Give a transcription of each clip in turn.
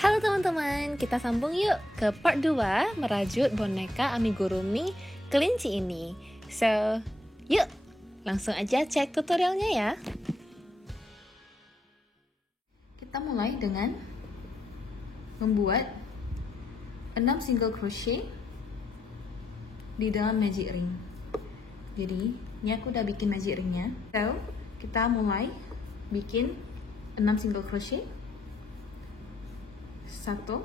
Halo teman-teman, kita sambung yuk ke part 2 merajut boneka amigurumi kelinci ini. So, yuk langsung aja cek tutorialnya ya. Kita mulai dengan membuat 6 single crochet di dalam magic ring. Jadi, ini aku udah bikin magic ringnya. So, kita mulai bikin 6 single crochet. 1 2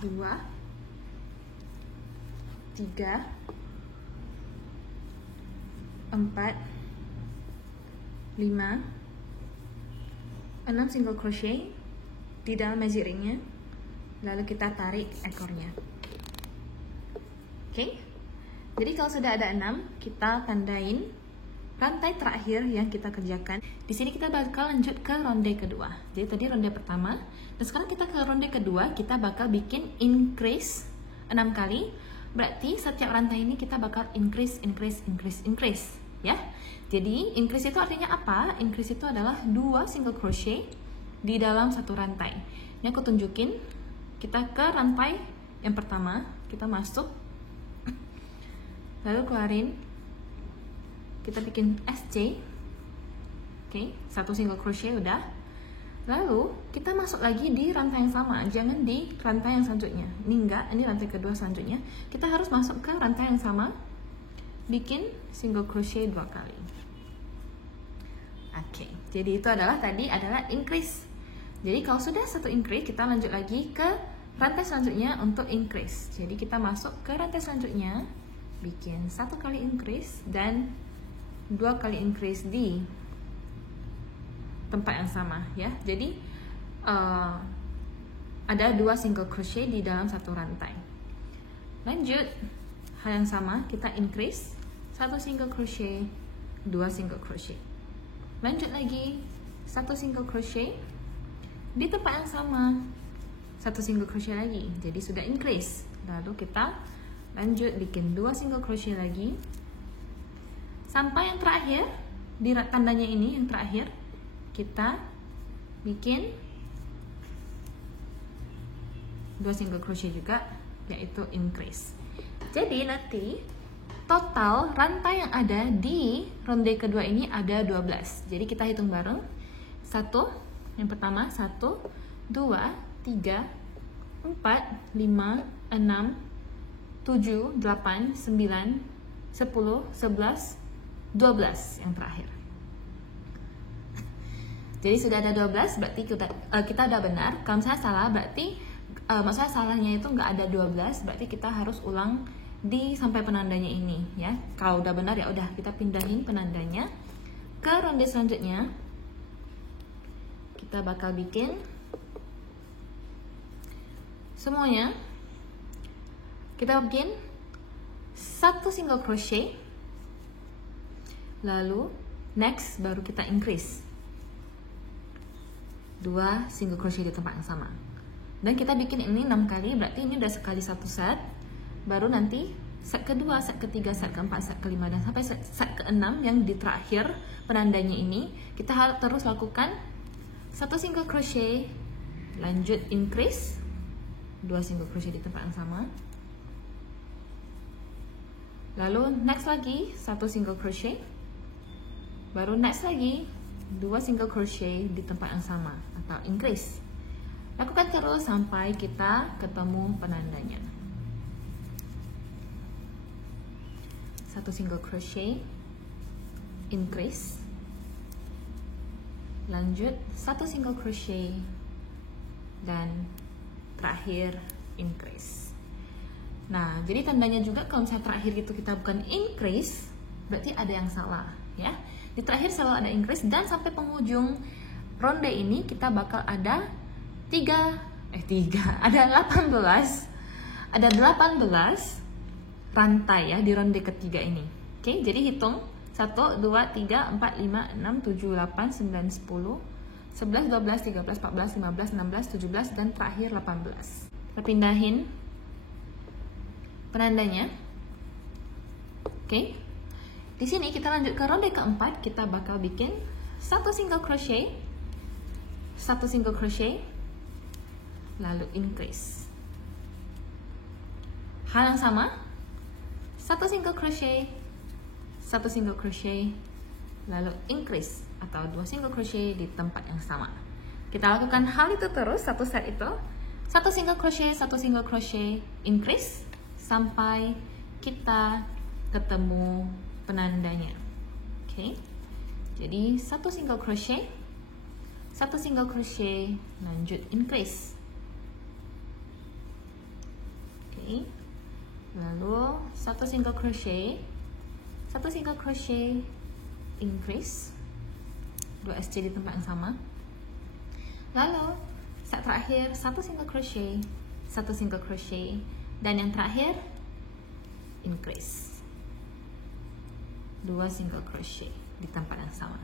3 4 5 6 single crochet di dalam magic ringnya, lalu kita tarik ekornya. Oke, jadi kalau sudah ada 6, kita tandain rantai terakhir yang kita kerjakan. Di sini kita bakal lanjut ke ronde kedua. Jadi tadi ronde pertama, dan sekarang kita ke ronde kedua. Kita bakal bikin increase 6 kali. Berarti setiap rantai ini kita bakal increase ya. Jadi increase itu artinya apa? Increase itu adalah 2 single crochet di dalam satu rantai. Ini aku tunjukin. Kita ke rantai yang pertama, kita masuk, lalu keluarin. Kita bikin SC. Oke, 1 single crochet udah. Lalu kita masuk lagi di rantai yang sama, jangan di rantai yang selanjutnya. Ini enggak, ini rantai kedua selanjutnya. Kita harus masuk ke rantai yang sama, bikin single crochet 2 kali. Oke, jadi itu adalah tadi adalah increase. Jadi kalau sudah 1 increase, kita lanjut lagi ke rantai selanjutnya untuk increase. Jadi kita masuk ke rantai selanjutnya, bikin 1 kali increase dan 2 kali increase di tempat yang sama ya. Jadi ada 2 single crochet di dalam satu rantai. Lanjut hal yang sama, kita increase 1 single crochet, 2 single crochet. Lanjut lagi 1 single crochet di tempat yang sama, 1 single crochet lagi. Jadi sudah increase. Lalu kita lanjut bikin 2 single crochet lagi sampai yang terakhir di tandanya ini, yang terakhir kita bikin 2 single crochet juga, yaitu increase. Jadi nanti total rantai yang ada di ronde kedua ini ada 12. Jadi kita hitung bareng. 1, yang pertama 1 2 3 4 5 6 7 8 9 10 11 12 yang terakhir. Jadi sudah ada 12, berarti kita udah benar. Kalau misalnya salah, berarti maksudnya salahnya itu nggak ada 12, berarti kita harus ulang di sampai penandanya ini ya. Kalau udah benar ya udah, kita pindahin penandanya ke ronde selanjutnya. Kita bakal bikin semuanya. Kita bikin 1 single crochet. Lalu next baru kita increase 2 single crochet di tempat yang sama. Dan kita bikin ini 6 kali, berarti ini udah sekali 1 set. Baru nanti set kedua, set ketiga, set keempat, set kelima, dan sampai set ke-6 yang di terakhir penandanya ini, kita harus terus lakukan 1 single crochet, lanjut increase 2 single crochet di tempat yang sama. Lalu next lagi 1 single crochet, baru next lagi 2 single crochet di tempat yang sama atau increase. Lakukan terus sampai kita ketemu penandanya. 1 single crochet, increase, lanjut 1 single crochet, dan terakhir increase. Nah, jadi tandanya juga kalau misalnya terakhir itu kita bukan increase, berarti ada yang salah ya. Di terakhir selalu ada increase, dan sampai penghujung ronde ini kita bakal ada 18 rantai ya di ronde ketiga ini. Oke, jadi hitung 1 2 3 4 5 6 7 8 9 10 11 12 13 14 15 16 17 dan terakhir 18. Kita pindahin penandanya. Oke. Di sini kita lanjut ke ronde keempat, kita bakal bikin 1 single crochet, 1 single crochet, lalu increase. Hal yang sama, satu single crochet, satu single crochet, lalu increase atau 2 single crochet di tempat yang sama. Kita lakukan hal itu terus, satu set itu, satu single crochet, increase sampai kita ketemu penandanya. Oke. Jadi satu single crochet, lanjut increase. Oke. Lalu satu single crochet, increase, 2 SC di tempat yang sama. Lalu set terakhir satu single crochet, dan yang terakhir increase, 2 single crochet di tempat yang sama.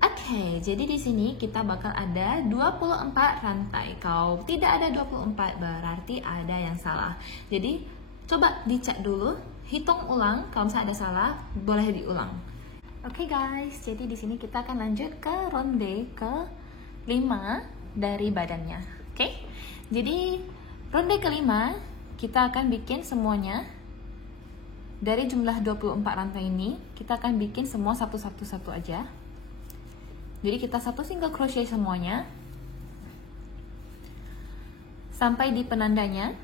Oke, jadi di sini kita bakal ada 24 rantai. Kalau tidak ada 24 berarti ada yang salah. Jadi coba dicek dulu, hitung ulang. Kalau misalnya ada salah, boleh diulang. Oke guys, jadi di sini kita akan lanjut ke ronde ke-5 dari badannya. Oke, jadi ronde ke-5 kita akan bikin semuanya dari jumlah 24 rantai ini. Kita akan bikin semua satu aja. Jadi kita satu single crochet semuanya sampai di penandanya.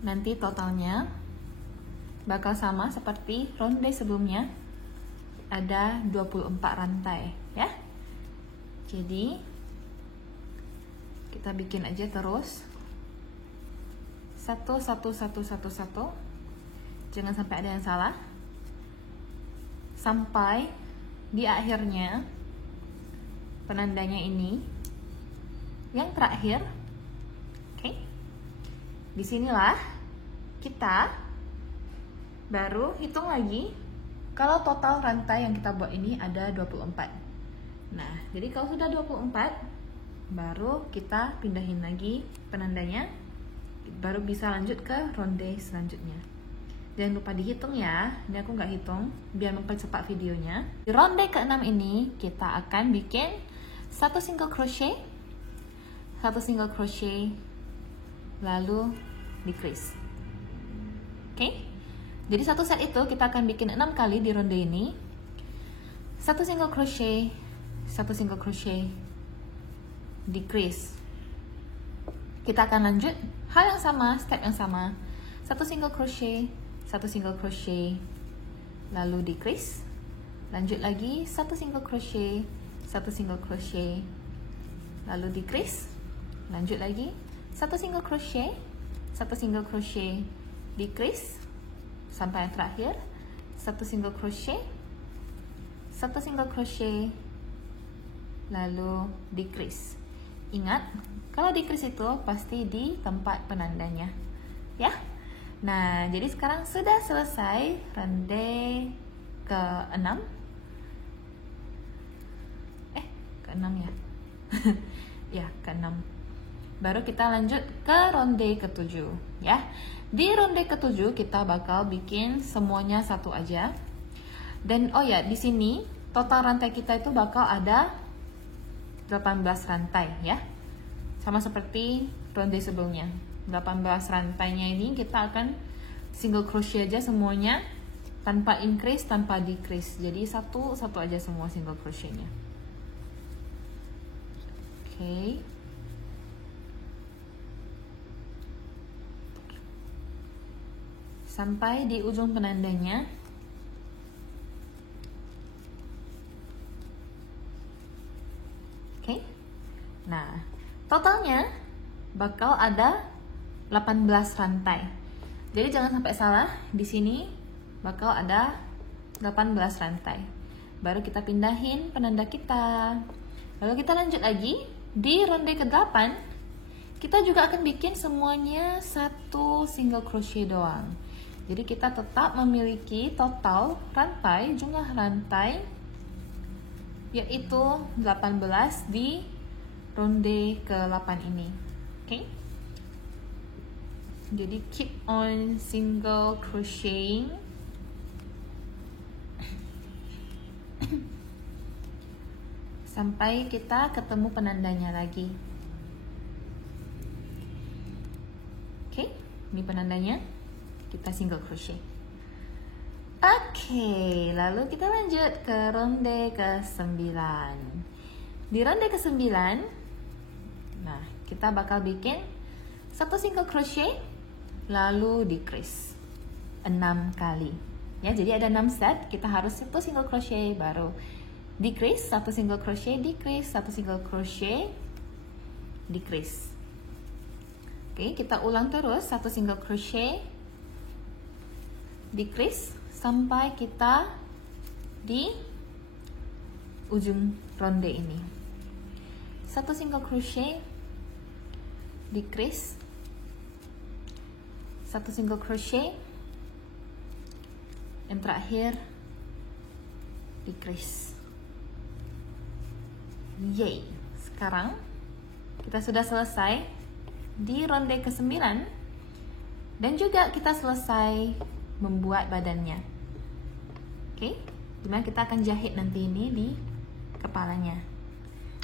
Nanti totalnya bakal sama seperti ronde sebelumnya, ada 24 rantai ya. Jadi kita bikin aja terus satu, jangan sampai ada yang salah, sampai di akhirnya penandanya ini yang terakhir. Oke. Disinilah kita baru hitung lagi kalau total rantai yang kita buat ini ada 24. Nah, jadi kalau sudah 24 baru kita pindahin lagi penandanya, baru bisa lanjut ke ronde selanjutnya. Jangan lupa dihitung ya, ini aku nggak hitung biar mempercepat videonya. Di ronde ke-6 ini kita akan bikin satu single crochet, lalu decrease. Oke. Jadi satu set itu kita akan bikin 6 kali di ronde ini. Satu single crochet, decrease. Kita akan lanjut hal yang sama, step yang sama. Satu single crochet, lalu decrease. Lanjut lagi satu single crochet, lalu decrease. Lanjut lagi satu single crochet, decrease, sampai yang terakhir satu single crochet, lalu decrease. Ingat, kalau decrease itu pasti di tempat penandanya ya. Nah, jadi sekarang sudah selesai ronde ke-6. Ke-6 ya. Ya, ke-6. Baru kita lanjut ke ronde ke-7 ya. Di ronde ke-7 kita bakal bikin semuanya satu aja. Dan oh ya, di sini total rantai kita itu bakal ada 18 rantai ya. Sama seperti ronde sebelumnya. 18 rantainya ini kita akan single crochet aja semuanya, tanpa increase, tanpa decrease. Jadi satu aja semua single crochetnya. Oke. Sampai di ujung penandanya. Oke. Nah, totalnya bakal ada 18 rantai. Jadi jangan sampai salah, di sini bakal ada 18 rantai. Baru kita pindahin penanda kita. Lalu kita lanjut lagi di ronde ke-8. Kita juga akan bikin semuanya satu single crochet doang. Jadi kita tetap memiliki total rantai, jumlah rantai yaitu 18 di ronde ke-8 ini. Oke. Jadi keep on single crocheting sampai kita ketemu penandanya lagi. Ini penandanya, kita single crochet. Oke, lalu kita lanjut ke ronde ke-9. Di ronde ke-9, nah kita bakal bikin 1 single crochet, lalu decrease 6 kali. Ya, jadi ada 6 set, kita harus 1 single crochet, baru decrease, 1 single crochet, decrease, 1 single crochet, decrease. Oke, kita ulang terus 1 single crochet, decrease, sampai kita di ujung ronde ini. 1 single crochet, decrease, 1 single crochet, yang terakhir decrease. Yay! Sekarang kita sudah selesai di ronde ke-9 dan juga kita selesai membuat badannya. Oke, dimana kita akan jahit nanti ini di kepalanya.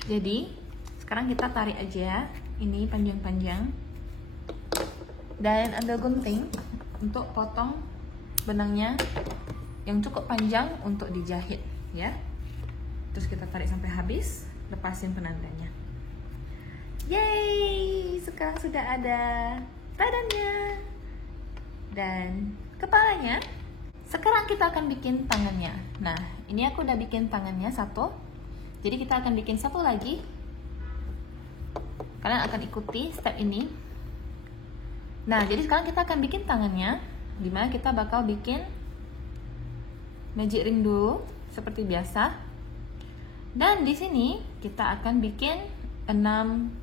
Jadi sekarang kita tarik aja ini panjang-panjang dan ambil gunting untuk potong benangnya yang cukup panjang untuk dijahit, ya. Terus kita tarik sampai habis, lepasin penandanya. Yeay, sekarang sudah ada badannya dan kepalanya. Sekarang kita akan bikin tangannya. Nah, ini aku udah bikin tangannya 1. Jadi kita akan bikin 1 lagi. Kalian akan ikuti step ini. Nah, jadi sekarang kita akan bikin tangannya, dimana kita bakal bikin magic ring dulu seperti biasa. Dan di sini kita akan bikin 6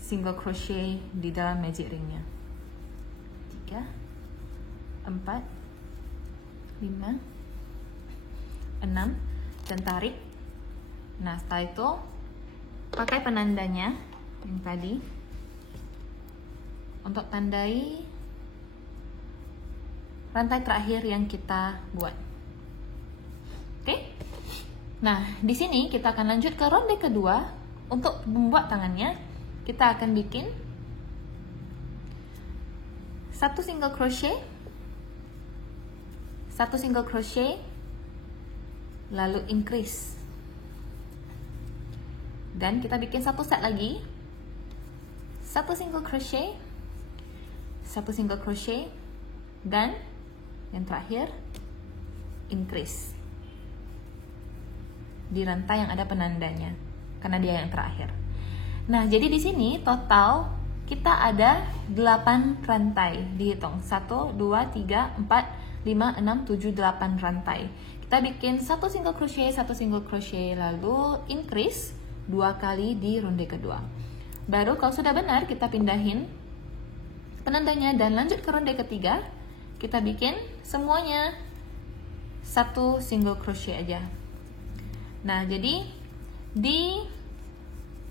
single crochet di dalam magic ringnya. 3, 4, 5, 6, dan tarik. Nah, setelah itu pakai penandanya yang tadi untuk tandai rantai terakhir yang kita buat. Oke? Nah, di sini kita akan lanjut ke ronde kedua. Untuk membuat tangannya, kita akan bikin 1 single crochet, 1 single crochet, lalu increase. Dan kita bikin 1 set lagi. 1 single crochet, 1 single crochet, dan yang terakhir increase di rantai yang ada penandanya karena dia yang terakhir. Nah, jadi di sini total kita ada 8 rantai, dihitung 1, 2, 3, 4, 5, 6, 7, 8 rantai. Kita bikin 1 single crochet, 1 single crochet, lalu increase 2 kali di ronde kedua. Baru kalau sudah benar kita pindahin penandanya dan lanjut ke ronde ketiga. Kita bikin semuanya 1 single crochet aja. Nah, jadi di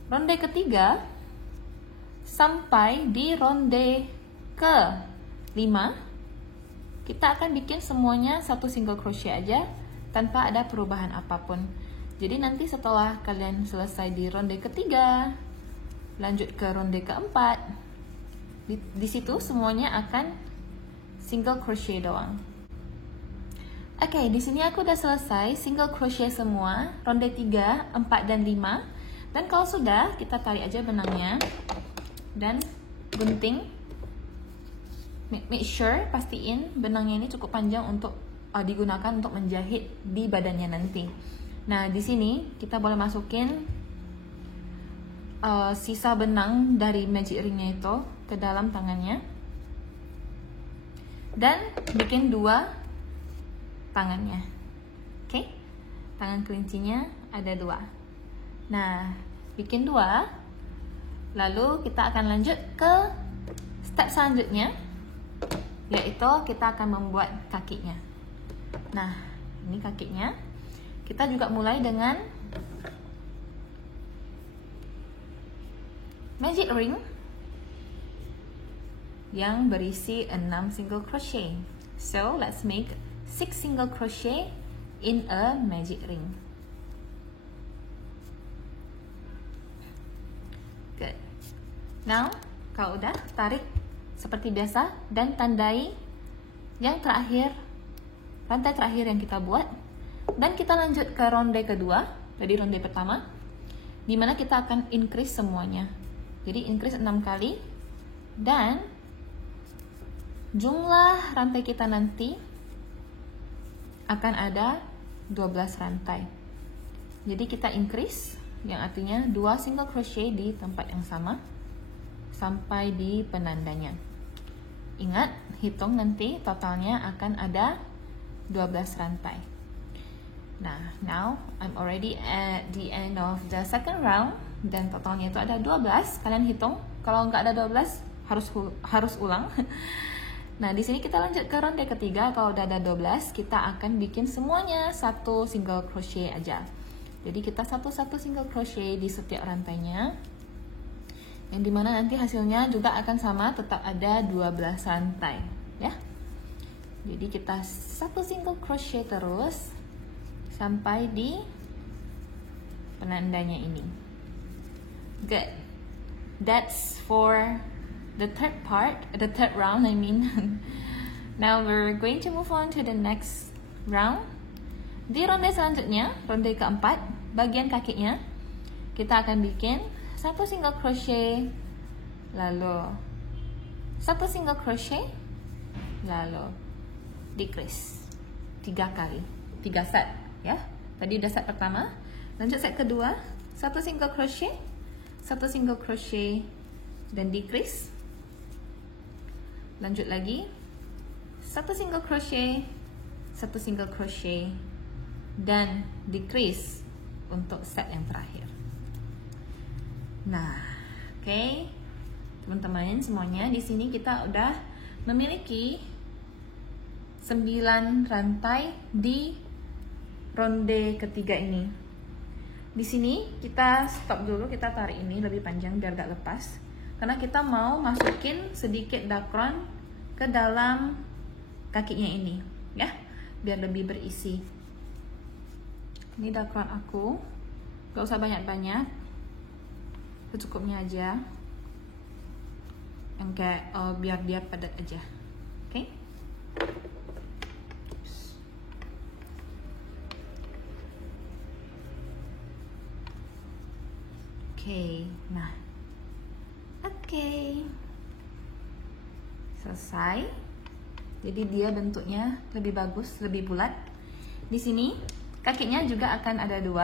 ronde ketiga sampai di ronde ke-5 kita akan bikin semuanya 1 single crochet aja tanpa ada perubahan apapun. Jadi nanti setelah kalian selesai di ronde ketiga, lanjut ke ronde keempat, di situ semuanya akan single crochet doang. Oke, di sini aku udah selesai single crochet semua, ronde 3, 4, dan 5. Dan kalau sudah, kita tarik aja benangnya dan gunting. Make sure, pastiin benangnya ini cukup panjang untuk digunakan untuk menjahit di badannya nanti. Nah, di sini kita boleh masukin sisa benang dari magic ringnya itu ke dalam tangannya. Dan bikin 2 tangannya. Oke? Tangan kelincinya ada 2. Nah, bikin 2. Lalu kita akan lanjut ke step selanjutnya, yaitu kita akan membuat kakinya. Nah, ini kakinya. Kita juga mulai dengan magic ring yang berisi 6 single crochet. So, let's make 6 single crochet in a magic ring. Good. Now, kalau udah, tarik seperti biasa dan tandai yang terakhir, rantai terakhir yang kita buat. Dan kita lanjut ke ronde kedua, tadi ronde pertama, dimana kita akan increase semuanya. Jadi increase 6 kali, dan jumlah rantai kita nanti akan ada 12 rantai. Jadi kita increase, yang artinya 2 single crochet di tempat yang sama sampai di penandanya. Ingat, hitung nanti totalnya akan ada 12 rantai. Nah, now I'm already at the end of the second round, dan totalnya itu ada 12. Kalian hitung, kalau nggak ada 12 harus ulang. Nah, di sini kita lanjut ke ronde ketiga. Kalau udah ada 12, kita akan bikin semuanya satu single crochet aja. Jadi kita satu single crochet di setiap rantainya, yang dimana nanti hasilnya juga akan sama, tetap ada 12 rantai ya. Jadi kita satu single crochet terus sampai di penandanya ini. Good. That's for the third part, the third round I mean. Now we're going to move on to the next round. Di ronde selanjutnya, ronde keempat, bagian kakinya kita akan bikin satu single crochet, lalu satu single crochet, lalu decrease 3 kali, 3 set ya. Tadi udah set pertama, lanjut set kedua, satu single crochet, satu single crochet dan decrease. Lanjut lagi, satu single crochet, satu single crochet dan decrease untuk set yang terakhir. Nah, oke, teman-teman semuanya, di sini kita udah memiliki 9 rantai di ronde ketiga ini. Di sini kita stop dulu, kita tarik ini lebih panjang biar gak lepas, karena kita mau masukin sedikit dakron ke dalam kakinya ini ya, biar lebih berisi. Ini dakron aku, gak usah banyak-banyak, secukupnya aja, yang kayak biar dia padat aja. Oke. Oke, nah, oke, selesai. Jadi dia bentuknya lebih bagus, lebih bulat. Di sini kakinya juga akan ada 2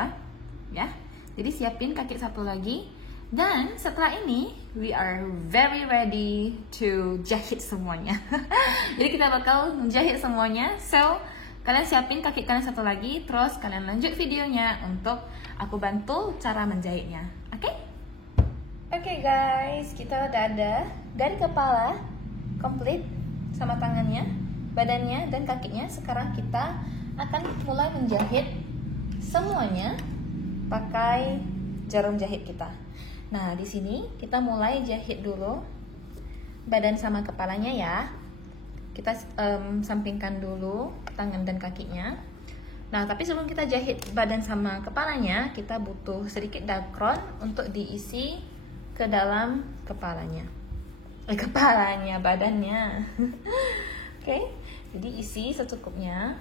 ya. Jadi siapin kaki satu lagi, dan setelah ini we are very ready to jahit semuanya. Jadi kita bakal menjahit semuanya. So kalian siapin kaki kalian satu lagi, terus kalian lanjut videonya untuk aku bantu cara menjahitnya. Oke? Oke guys, kita udah ada dari kepala komplit sama tangannya, badannya dan kakinya. Sekarang kita akan mulai menjahit semuanya pakai jarum jahit kita. Nah, di sini kita mulai jahit dulu badan sama kepalanya ya. Kita sampingkan dulu tangan dan kakinya. Nah, tapi sebelum kita jahit badan sama kepalanya, kita butuh sedikit dakron untuk diisi ke dalam kepalanya. Badannya. Oke, jadi isi secukupnya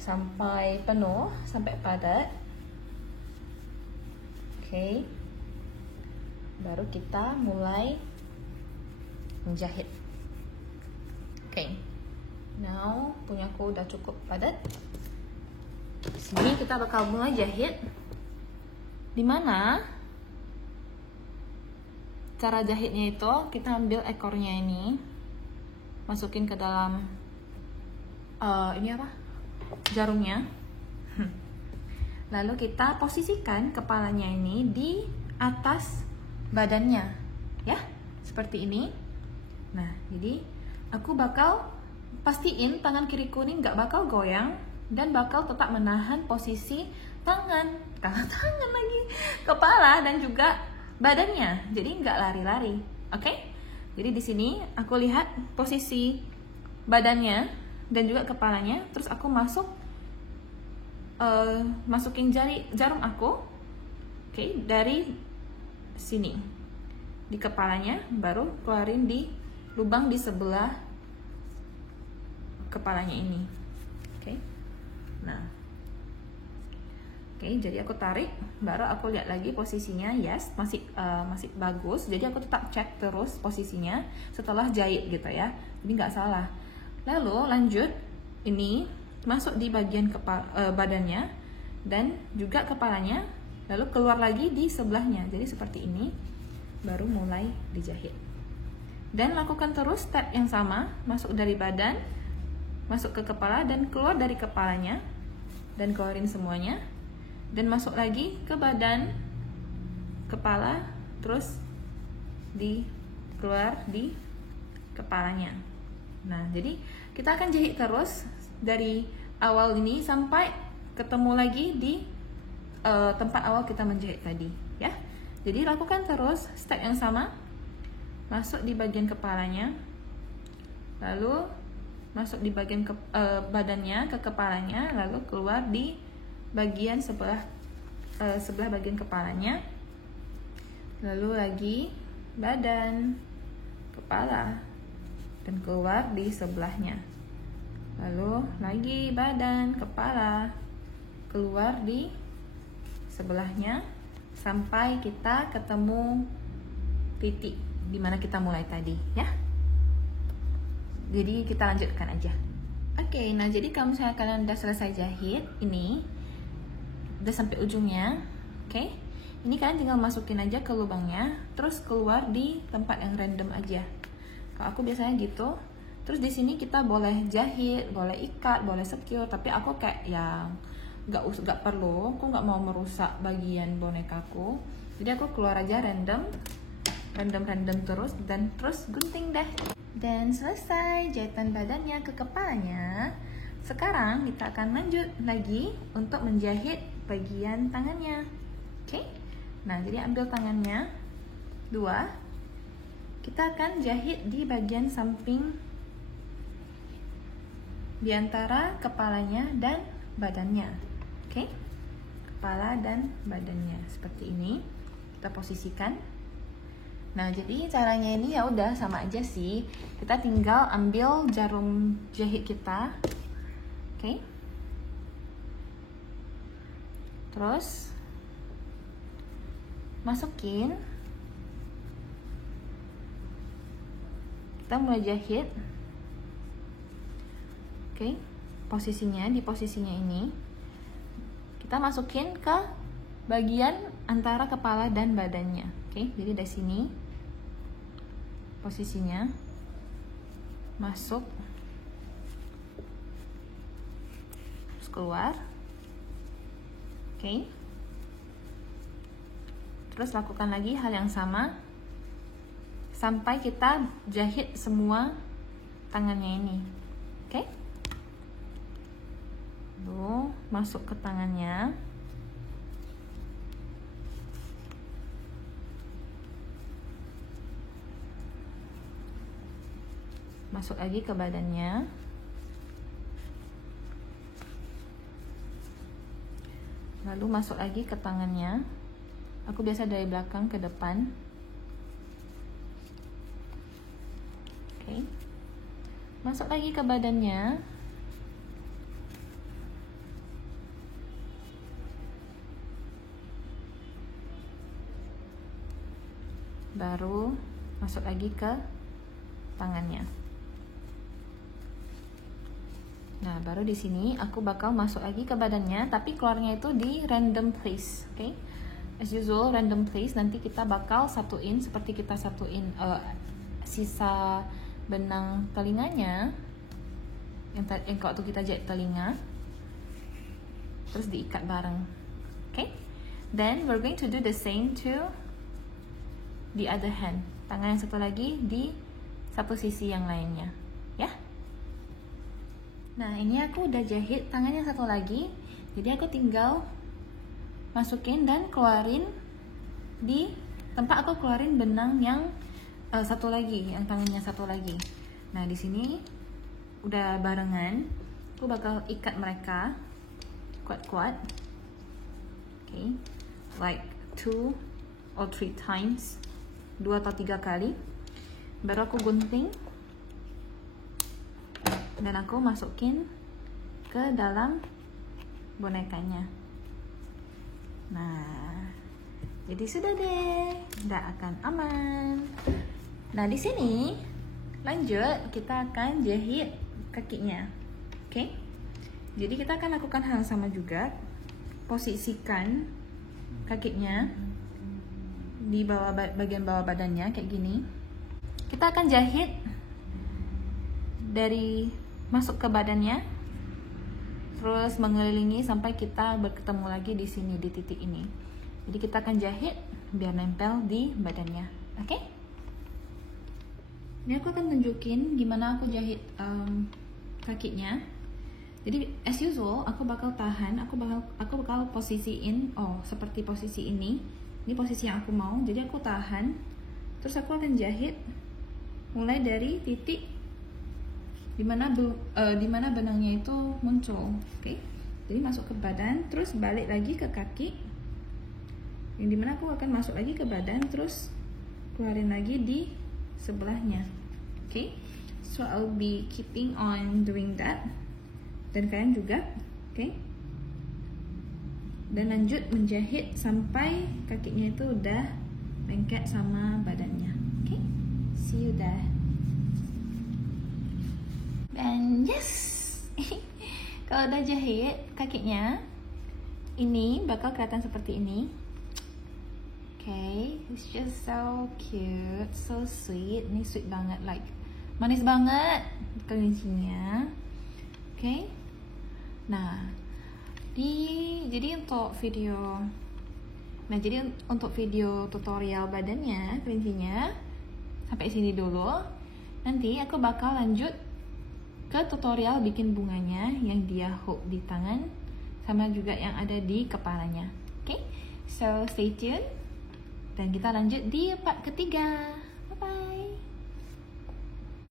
sampai penuh, sampai padat. Oke, baru kita mulai menjahit. Oke, now punyaku udah cukup padat. Di sini kita bakal mulai jahit. Dimana cara jahitnya itu kita ambil ekornya ini, masukin ke dalam ini apa? Jarumnya. Lalu kita posisikan kepalanya ini di atas badannya, ya, seperti ini. Nah, jadi aku bakal pastiin tangan kiriku ini nggak bakal goyang dan bakal tetap menahan posisi tangan lagi, kepala dan juga badannya. Jadi nggak lari-lari, oke? Jadi di sini aku lihat posisi badannya dan juga kepalanya, terus aku masukin jarum aku, oke, dari sini. di kepalanya, baru keluarin di lubang di sebelah kepalanya ini. Oke. Nah, oke, jadi aku tarik, baru aku lihat lagi posisinya, yes, masih bagus. Jadi aku tetap cek terus posisinya setelah jahit gitu ya, jadi nggak salah. Lalu lanjut, ini masuk di bagian badannya dan juga kepalanya, lalu keluar lagi di sebelahnya. Jadi seperti ini, baru mulai dijahit. Dan lakukan terus step yang sama, masuk dari badan, masuk ke kepala dan keluar dari kepalanya, dan keluarin semuanya, dan masuk lagi ke badan, kepala, terus keluar di kepalanya. Nah, jadi kita akan jahit terus dari awal ini sampai ketemu lagi di tempat awal kita menjahit tadi, ya. Jadi lakukan terus step yang sama, masuk di bagian kepalanya, lalu masuk di bagian badannya ke kepalanya, lalu keluar di bagian sebelah bagian kepalanya, lalu lagi badan, kepala, dan keluar di sebelahnya, lalu lagi badan, kepala, keluar di sebelahnya, sampai kita ketemu titik dimana kita mulai tadi, ya. Jadi kita lanjutkan aja. Oke, nah jadi kalau misalnya kalian udah selesai jahit ini, udah sampai ujungnya, oke, ini kalian tinggal masukin aja ke lubangnya, terus keluar di tempat yang random aja. Kalau aku biasanya gitu. Terus di sini kita boleh jahit, boleh ikat, boleh secure, tapi aku kayak yang nggak perlu, aku nggak mau merusak bagian bonekaku. Jadi aku keluar aja random terus, dan terus gunting deh. Dan selesai jahitan badannya ke kepalanya. Sekarang kita akan lanjut lagi untuk menjahit bagian tangannya. Oke? Nah, jadi ambil tangannya 2. Kita akan jahit di bagian samping di antara kepalanya dan badannya. Oke? Kepala dan badannya seperti ini. Kita posisikan. Nah, jadi caranya ini ya udah sama aja sih. Kita tinggal ambil jarum jahit kita. Oke. Terus masukin. Kita mulai jahit. Oke. Posisinya di posisinya ini kita masukin ke bagian antara kepala dan badannya. Oke, jadi dari sini posisinya masuk, terus keluar. Oke, terus lakukan lagi hal yang sama sampai kita jahit semua tangannya ini. Oke, lalu masuk ke tangannya. Masuk lagi ke badannya. Lalu masuk lagi ke tangannya. Aku biasa dari belakang ke depan. Oke. Masuk lagi ke badannya. Baru masuk lagi ke tangannya. Nah, baru di sini aku bakal masuk lagi ke badannya, tapi keluarnya itu di random place, oke? As usual, random place. Nanti kita bakal satuin seperti kita satuin sisa benang telinganya, yang waktu kita jahit telinga, terus diikat bareng, oke? Then we're going to do the same to the other hand. Tangan yang satu lagi di satu sisi yang lainnya, ya. Nah, ini aku udah jahit tangannya satu lagi, jadi aku tinggal masukin dan keluarin di tempat aku keluarin benang yang satu lagi, yang tangannya satu lagi. Nah, di sini udah barengan, aku bakal ikat mereka kuat-kuat. Okay, like 2 or 3 times. 2 atau 3 kali, baru aku gunting dan aku masukin ke dalam bonekanya. Nah, jadi sudah deh, udah akan aman. Nah, di sini lanjut kita akan jahit kakinya. Oke? Jadi kita akan lakukan hal sama juga. Posisikan kakinya di bawah, bagian bawah badannya kayak gini. Kita akan jahit dari masuk ke badannya, terus mengelilingi sampai kita bertemu lagi di sini di titik ini. Jadi kita akan jahit biar nempel di badannya. Oke? Ini aku akan tunjukin gimana aku jahit kakinya. Jadi as usual aku bakal tahan, aku bakal posisiin seperti posisi ini. Ini posisi yang aku mau. Jadi aku tahan. Terus aku akan jahit mulai dari titik dimana benangnya itu muncul. Oke? Jadi masuk ke badan, terus balik lagi ke kaki. Yang dimana aku akan masuk lagi ke badan, terus keluarin lagi di sebelahnya. Oke? So I'll be keeping on doing that. Dan kalian juga. Oke? Dan lanjut menjahit sampai kakinya itu udah lengket sama badannya. Oke? See you there. Dan yes, kalau udah jahit kakinya, ini bakal kelihatan seperti ini. Okay, it's just so cute, so sweet. Ini sweet banget, like manis banget kelincinya. Okay, nah jadi untuk video tutorial badannya kelincinya sampai sini dulu. Nanti aku bakal lanjut ke tutorial bikin bunganya yang dia hook di tangan sama juga yang ada di kepalanya. Oke, so stay tune dan kita lanjut di part ketiga.